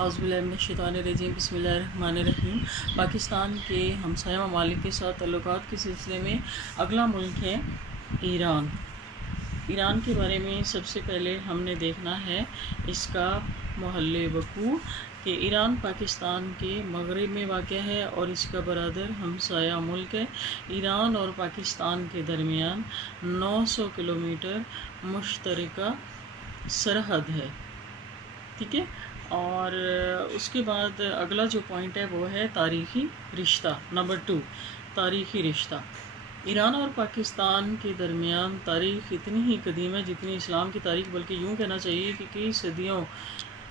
اعوذ باللہ من الشیطان الرجیم بسم اللہ الرحمن الرحیم۔ پاکستان کے ہمسایہ ممالک کے ساتھ تعلقات کے سلسلے میں اگلا ملک ہے ایران۔ ایران کے بارے میں سب سے پہلے ہم نے دیکھنا ہے اس کا محل وقوع کہ ایران پاکستان کے مغرب میں واقع ہے اور اس کا برادر ہمسایہ ملک ہے۔ ایران اور پاکستان کے درمیان 900 کلومیٹر مشترکہ سرحد ہے، ٹھیک ہے۔ اور اس کے بعد اگلا جو پوائنٹ ہے وہ ہے تاریخی رشتہ، نمبر 2 تاریخی رشتہ۔ ایران اور پاکستان کے درمیان تاریخ اتنی ہی قدیم ہے جتنی اسلام کی تاریخ، بلکہ یوں کہنا چاہیے کہ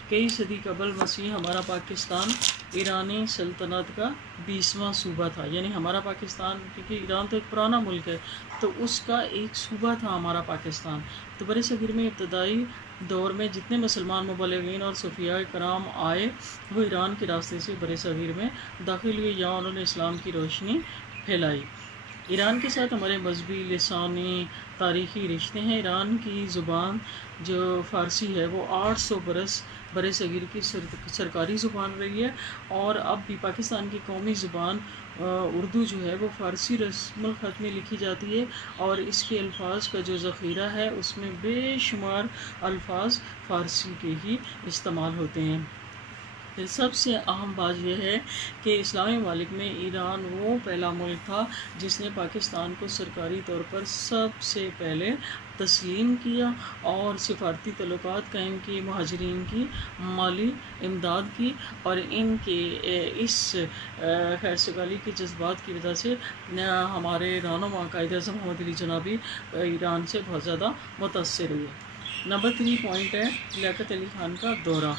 کئی صدی قبل مسیح ہمارا پاکستان ایرانی سلطنت کا 20واں صوبہ تھا۔ یعنی ہمارا پاکستان، کیونکہ ایران تو ایک پرانا ملک ہے، تو اس کا ایک صوبہ تھا ہمارا پاکستان۔ تو برِ صغیر میں ابتدائی دور میں جتنے مسلمان مبلغین اور صوفیاء کرام آئے وہ ایران کے راستے سے برِ صغیر میں داخل ہوئے، یہاں انہوں نے اسلام کی روشنی پھیلائی۔ ایران کے ساتھ ہمارے مذہبی، لسانی، تاریخی رشتے ہیں۔ ایران کی زبان جو فارسی ہے وہ 800 برس برِ صغیر کی سرکاری زبان رہی ہے، اور اب بھی پاکستان کی قومی زبان اردو جو ہے وہ فارسی رسم الخط میں لکھی جاتی ہے، اور اس کے الفاظ کا جو ذخیرہ ہے اس میں بے شمار الفاظ فارسی کے ہی استعمال ہوتے ہیں۔ پھر سب سے اہم بات یہ ہے کہ اسلامی ممالک میں ایران وہ پہلا ملک تھا جس نے پاکستان کو سرکاری طور پر سب سے پہلے تسلیم کیا اور سفارتی تعلقات قائم کی، مہاجرین کی مالی امداد کی، اور ان کے اس خیر سگالی کے جذبات کی وجہ سے ہمارے رہنما قائد اعظم محمد علی جناح بھی ایران سے بہت زیادہ متاثر ہوئے۔ نمبر 3 پوائنٹ ہے لیاقت علی خان کا دورہ۔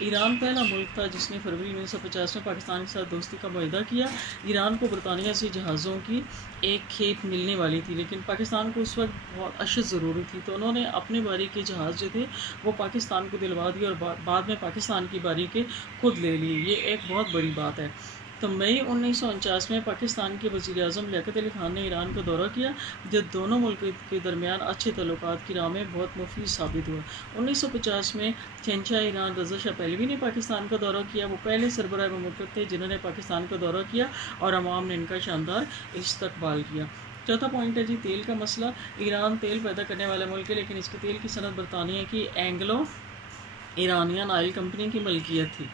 ایران پہلا ملک تھا جس نے فروری 1950 میں پاکستان کے ساتھ دوستی کا معاہدہ کیا۔ ایران کو برطانیہ سے جہازوں کی ایک کھیپ ملنے والی تھی، لیکن پاکستان کو اس وقت بہت اشد ضروری تھی، تو انہوں نے اپنے باری کے جہاز جو تھے وہ پاکستان کو دلوا دیے اور بعد میں پاکستان کی باری کے خود لے لیے۔ یہ ایک بہت بڑی بات ہے۔ تو مئی 1949 میں پاکستان کے وزیر اعظم لیاقت علی خان نے ایران کا دورہ کیا، جو دونوں ملکوں کے درمیان اچھے تعلقات کی راہ میں بہت مفید ثابت ہوا۔ 1950 میں شہنشاہ ایران رضا شاہ پہلوی نے پاکستان کا دورہ کیا۔ وہ پہلے سربراہ مملکت تھے جنہوں نے پاکستان کا دورہ کیا اور عوام نے ان کا شاندار استقبال کیا۔ چوتھا پوائنٹ ہے تیل کا مسئلہ۔ ایران تیل پیدا کرنے والا ملک ہے، لیکن اس کے تیل کی صنعت برطانیہ کی اینگلو ایرانین آئل کمپنی کی ملکیت تھی۔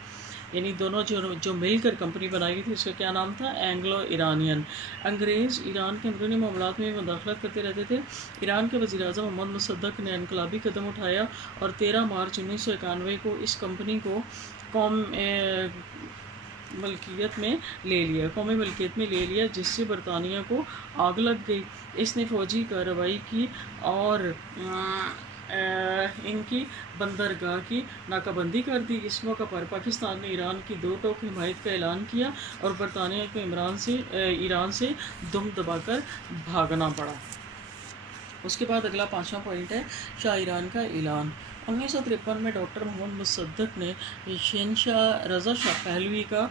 یعنی دونوں جو مل کر کمپنی بنائی گئی تھی اس کا کیا نام تھا؟ Anglo Iranian. انگریز ایران کے اندرونی معاملات میں مداخلت کرتے رہتے تھے۔ ایران کے وزیر اعظم محمد مصدق نے انقلابی قدم اٹھایا اور 13 مارچ 1991 کو اس کمپنی کو قومی ملکیت میں لے لیا، جس سے برطانیہ کو آگ لگ گئی۔ اس نے فوجی کارروائی کی اور ان کی بندرگاہ کی ناکہ بندی کر دی۔ اس موقع پر پاکستان نے ایران کی 2 ٹوک حمایت کا اعلان کیا اور برطانیہ کو ایران سے دم دبا کر بھاگنا پڑا۔ اس کے بعد اگلا 5واں پوائنٹ ہے شاہ ایران کا اعلان۔ 1953 میں ڈاکٹر محمد مصدق نے شہنشاہ رضا شاہ پہلوی کا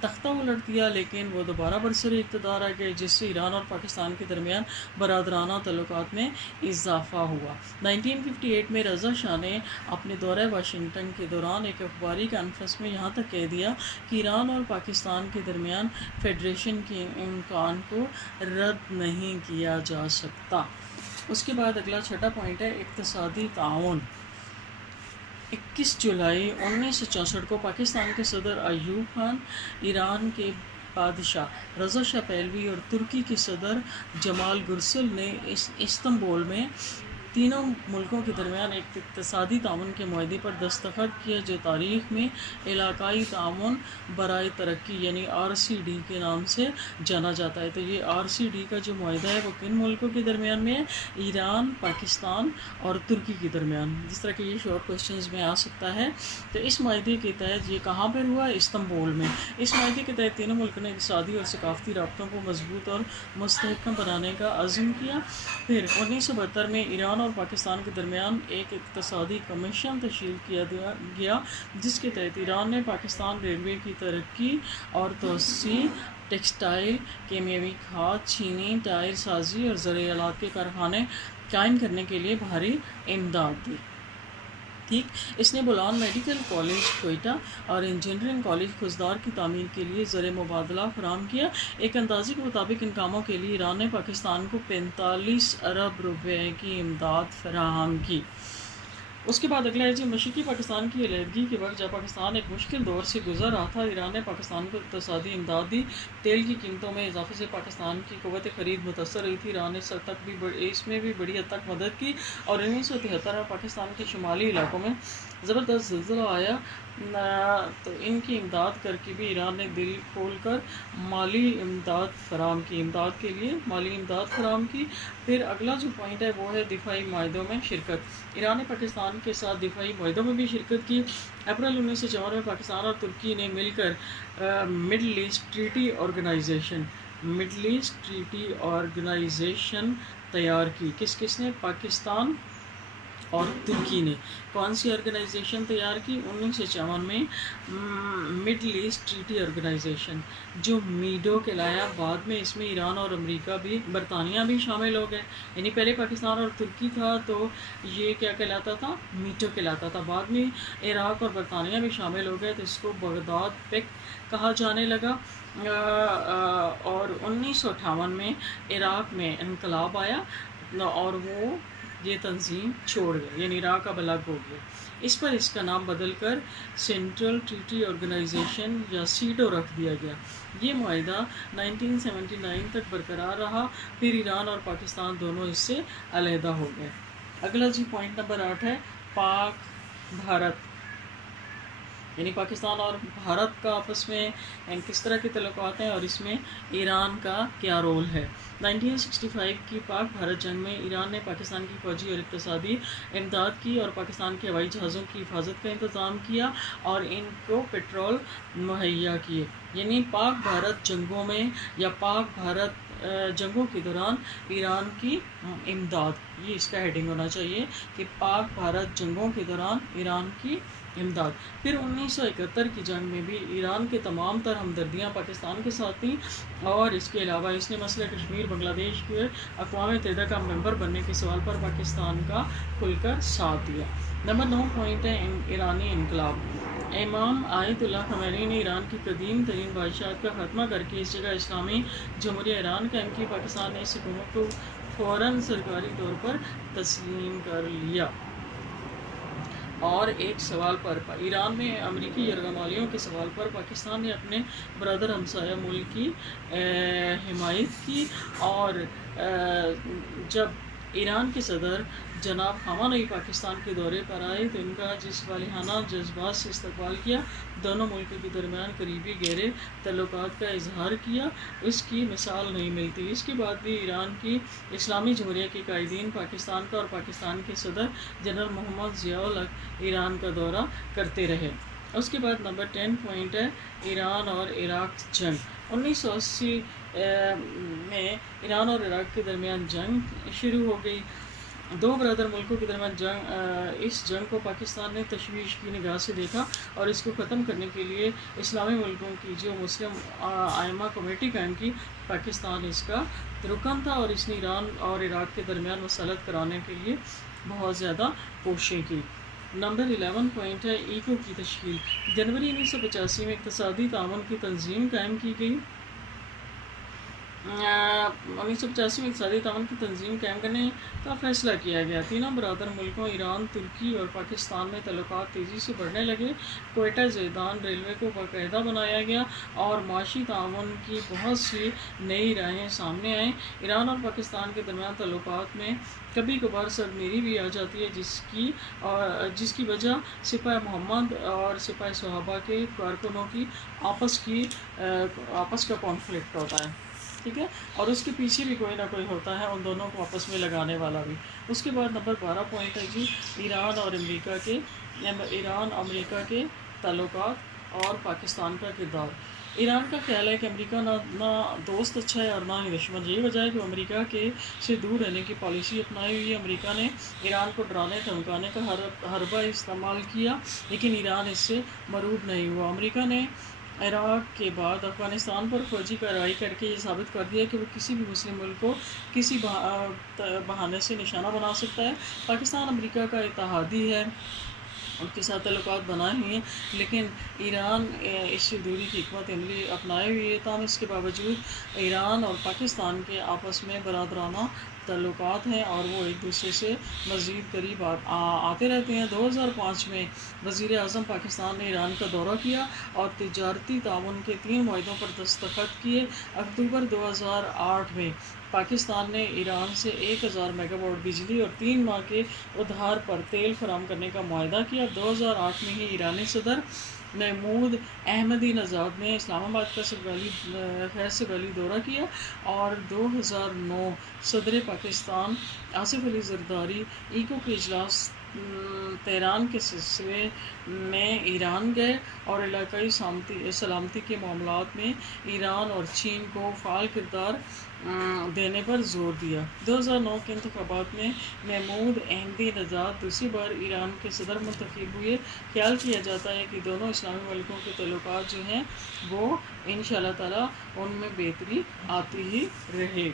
تختہ الٹ دیا، لیکن وہ دوبارہ برسر اقتدار آ گئے، جس سے ایران اور پاکستان کے درمیان برادرانہ تعلقات میں اضافہ ہوا۔ 1958 میں رضا شاہ نے اپنے دورہ واشنگٹن کے دوران ایک اخباری کانفرنس میں یہاں تک کہہ دیا کہ ایران اور پاکستان کے درمیان فیڈریشن کے امکان کو رد نہیں کیا جا سکتا۔ اس کے بعد اگلا 6واں پوائنٹ ہے اقتصادی تعاون۔ 21 جولائی 1964 کو پاکستان کے صدر ایوب خان، ایران کے بادشاہ رضا شاہ پہلوی اور ترکی کے صدر جمال گرسل نے استنبول میں تینوں ملکوں کے درمیان ایک اقتصادی تعاون کے معاہدے پر دستخط کیا، جو تاریخ میں علاقائی تعاون برائے ترقی یعنی RCD کے نام سے جانا جاتا ہے۔ تو یہ RCD کا جو معاہدہ ہے وہ کن ملکوں کے درمیان میں ہے؟ ایران، پاکستان اور ترکی کے درمیان، جس طرح کہ یہ شارٹ کوسچنز میں آ سکتا ہے۔ تو اس معاہدے کے تحت یہ کہاں پر ہوا؟ استنبول میں۔ اس معاہدے کے تحت تینوں ملکوں نے اقتصادی اور ثقافتی رابطوں کو مضبوط اور مستحکم بنانے کا عزم کیا۔ پھر 1972 میں ایران اور پاکستان کے درمیان ایک اقتصادی کمیشن تشکیل کیا گیا، جس کے تحت ایران نے پاکستان ریلوے کی ترقی اور توسیع، ٹیکسٹائل، کیمیاوی کھاد، چینی ٹائر سازی اور زرعی آلات کے کارخانے قائم کرنے کے لیے بھاری امداد دی۔ ٹھیک، اس نے بولان میڈیکل کالج کوئٹہ اور انجینئرنگ کالج خزدار کی تعمیر کے لیے زر مبادلہ فراہم کیا۔ ایک اندازے کے مطابق ان کاموں کے لیے ایران نے پاکستان کو 45 ارب روپے کی امداد فراہم کی۔ اس کے بعد اگلا ہے جی مشرقی پاکستان کی علیحدگی کے وقت جب پاکستان ایک مشکل دور سے گزر رہا تھا، ایران نے پاکستان کو اقتصادی امداد دی۔ تیل کی قیمتوں میں اضافے سے پاکستان کی قوت خرید متاثر ہوئی تھی۔ ایران نے اس میں بھی بڑی حد تک مدد کی اور 1973 میں پاکستان کے شمالی علاقوں میں زبردست زلزلہ آیا تو ان کی امداد کر کے بھی ایران نے دل کھول کر مالی امداد فراہم کی، امداد کے لیے مالی امداد فراہم کی۔ پھر اگلا جو پوائنٹ ہے وہ ہے دفاعی معاہدوں میں شرکت۔ ایران نے پاکستان کے ساتھ دفاعی معاہدوں میں بھی شرکت کی۔ اپریل 1954 میں پاکستان اور ترکی نے مل کر مڈل ایسٹ ٹریٹی آرگنائزیشن تیار کی۔ کس نے؟ پاکستان اور ترکی نے کون سی آرگنائزیشن تیار کی؟ 1954 میں مڈل ایسٹ ٹریٹی آرگنائزیشن، جو میڈو کہلایا۔ بعد میں اس میں ایران اور امریکہ بھی، برطانیہ بھی شامل ہو گئے، یعنی پہلے پاکستان اور ترکی تھا تو یہ کیا کہلاتا تھا؟ میڈو کہلاتا تھا۔ بعد میں عراق اور برطانیہ بھی شامل ہو گئے تو اس کو بغداد پیکٹ کہا جانے لگا۔ اور 1958 میں عراق میں انقلاب آیا اور وہ یہ تنظیم چھوڑ گئے، یعنی عراق اب الگ ہو گیا۔ اس پر اس کا نام بدل کر سینٹرل ٹریٹی آرگنائزیشن یا سیڈو رکھ دیا گیا۔ یہ معاہدہ 1979 تک برقرار رہا، پھر ایران اور پاکستان دونوں اس سے علیحدہ ہو گئے۔ اگلا جی پوائنٹ نمبر 8 ہے پاک بھارت، یعنی پاکستان اور بھارت کا آپس میں کس طرح کے تعلقات ہیں اور اس میں ایران کا کیا رول ہے۔ 1965 کی پاک بھارت جنگ میں ایران نے پاکستان کی فوجی اور اقتصادی امداد کی اور پاکستان کے ہوائی جہازوں کی حفاظت کا انتظام کیا اور ان کو پیٹرول مہیا کیے۔ یعنی پاک بھارت جنگوں میں یا پاک بھارت جنگوں کے دوران ایران کی امداد، یہ اس کا ہیڈنگ ہونا چاہیے کہ پاک بھارت جنگوں کے دوران ایران کی امداد۔ پھر 1971 کی جنگ میں بھی ایران کے تمام تر ہمدردیاں پاکستان کے ساتھ تھیں اور اس کے علاوہ اس نے مسئلہ کشمیر بنگلہ دیش کے اقوام متحدہ کا ممبر بننے کے سوال پر پاکستان کا کھل کر ساتھ دیا۔ نمبر 9 پوائنٹ ہے ایرانی انقلاب۔ امام آیت اللہ خمینی نے ایران کی قدیم ترین بادشاہت کا خاتمہ کر کے اس جگہ اسلامی جمہوریہ ایران قائم کی۔ پاکستان نے اس حکومت کو فوراً سرکاری طور پر تسلیم کر لیا۔ اور ایک سوال پر ایران میں امریکی یرغمالیوں کے سوال پر پاکستان نے اپنے برادر ہمسایہ ملک کی حمایت کی، اور جب ایران کے صدر جناب خامنئی پاکستان کے دورے پر آئے تو ان کا جس والہانہ جذبات سے استقبال کیا، دونوں ملکوں کے درمیان قریبی گہرے تعلقات کا اظہار کیا، اس کی مثال نہیں ملتی۔ اس کے بعد بھی ایران کی اسلامی جمہوریہ کے قائدین پاکستان کا اور پاکستان کے صدر جنرل محمد ضیاء الحق ایران کا دورہ کرتے رہے۔ اس کے بعد نمبر 10 پوائنٹ ہے ایران اور عراق جنگ۔ 1980 میں ایران اور عراق کے درمیان جنگ شروع ہو گئی۔ دو برادر ملکوں کے درمیان جنگ، اس جنگ کو پاکستان نے تشویش کی نگاہ سے دیکھا اور اس کو ختم کرنے کے لیے اسلامی ملکوں کی جو مسلم ائمہ کمیٹی قائم کی، پاکستان اس کا رکن تھا اور اس نے ایران اور عراق کے درمیان مسلط کرانے کے لیے بہت زیادہ کوششیں کی۔ نمبر 11 پوائنٹ ہے ایکو کی تشکیل۔ جنوری 1985 میں اقتصادی تعاون کی تنظیم قائم کی گئی۔ 1985 میں اقتصادی تعاون کی تنظیم قائم کرنے کا فیصلہ کیا گیا۔ تینوں برادر ملکوں ایران، ترکی اور پاکستان میں تعلقات تیزی سے بڑھنے لگے۔ کوئٹہ زیدان ریلوے کو باقاعدہ بنایا گیا اور معاشی تعاون کی بہت سی نئی راہیں سامنے آئیں۔ ایران اور پاکستان کے درمیان تعلقات میں کبھی کبھار سرد میری بھی آ جاتی ہے، جس کی وجہ سپاہ محمد اور سپاہ صحابہ کے کارکنوں کی آپس کا کانفلکٹ ہوتا ہے، ٹھیک ہے، اور اس کے پیچھے بھی کوئی نہ کوئی ہوتا ہے ان دونوں کو آپس میں لگانے والا بھی۔ اس کے بعد نمبر 12 پوائنٹ ہے جی ایران اور امریکہ کے تعلقات اور پاکستان کا کردار۔ ایران کا خیال ہے کہ امریکہ نہ دوست اچھا ہے اور نہ ہی دشمن۔ یہی وجہ ہے کہ وہ امریکہ سے دور رہنے کی پالیسی اپنائی ہوئی ہے۔ امریکہ نے ایران کو ڈرانے دھمکانے کا حربہ استعمال کیا، لیکن ایران اس سے مرعوب نہیں ہوا۔ امریکہ نے عراق کے بعد افغانستان پر فوجی کارروائی کر کے یہ ثابت کر دیا کہ وہ کسی بھی مسلم ملک کو کسی بہانے سے نشانہ بنا سکتا ہے۔ پاکستان امریکہ کا اتحادی ہے ان کے ساتھ تعلقات بنائے ہوئے ہیں، لیکن ایران اس سے دوری کی حکمت عملی اپنائے ہوئے تاہم اس کے باوجود ایران اور پاکستان کے آپس میں برادرانہ تعلقات ہیں اور وہ ایک دوسرے سے مزید قریب آتے رہتے ہیں۔ 2005 میں وزیر اعظم پاکستان نے ایران کا دورہ کیا اور تجارتی تعاون کے 3 معاہدوں پر دستخط کیے۔ اکتوبر 2008 میں پاکستان نے ایران سے 1000 میگا واٹ بجلی اور 3 ماہ کے ادھار پر تیل فراہم کرنے کا معاہدہ کیا۔ 2008 میں ہی ایرانی صدر محمود احمدی نژاد نے اسلام آباد کا خیر سگالی دورہ کیا اور 2009 صدر پاکستان آصف علی زرداری ایکو کے اجلاس تہران کے سلسلے میں ایران گئے اور علاقائی سلامتی کے معاملات میں ایران اور چین کو فعال کردار دینے پر زور دیا۔ 2009 کے انتخابات میں محمود احمدی نژاد دوسری بار ایران کے صدر منتخب ہوئے۔ خیال کیا جاتا ہے کہ دونوں اسلامی ملکوں کے تعلقات جو ہیں وہ انشاءاللہ تعالی ان میں بہتری آتی ہی رہے گی۔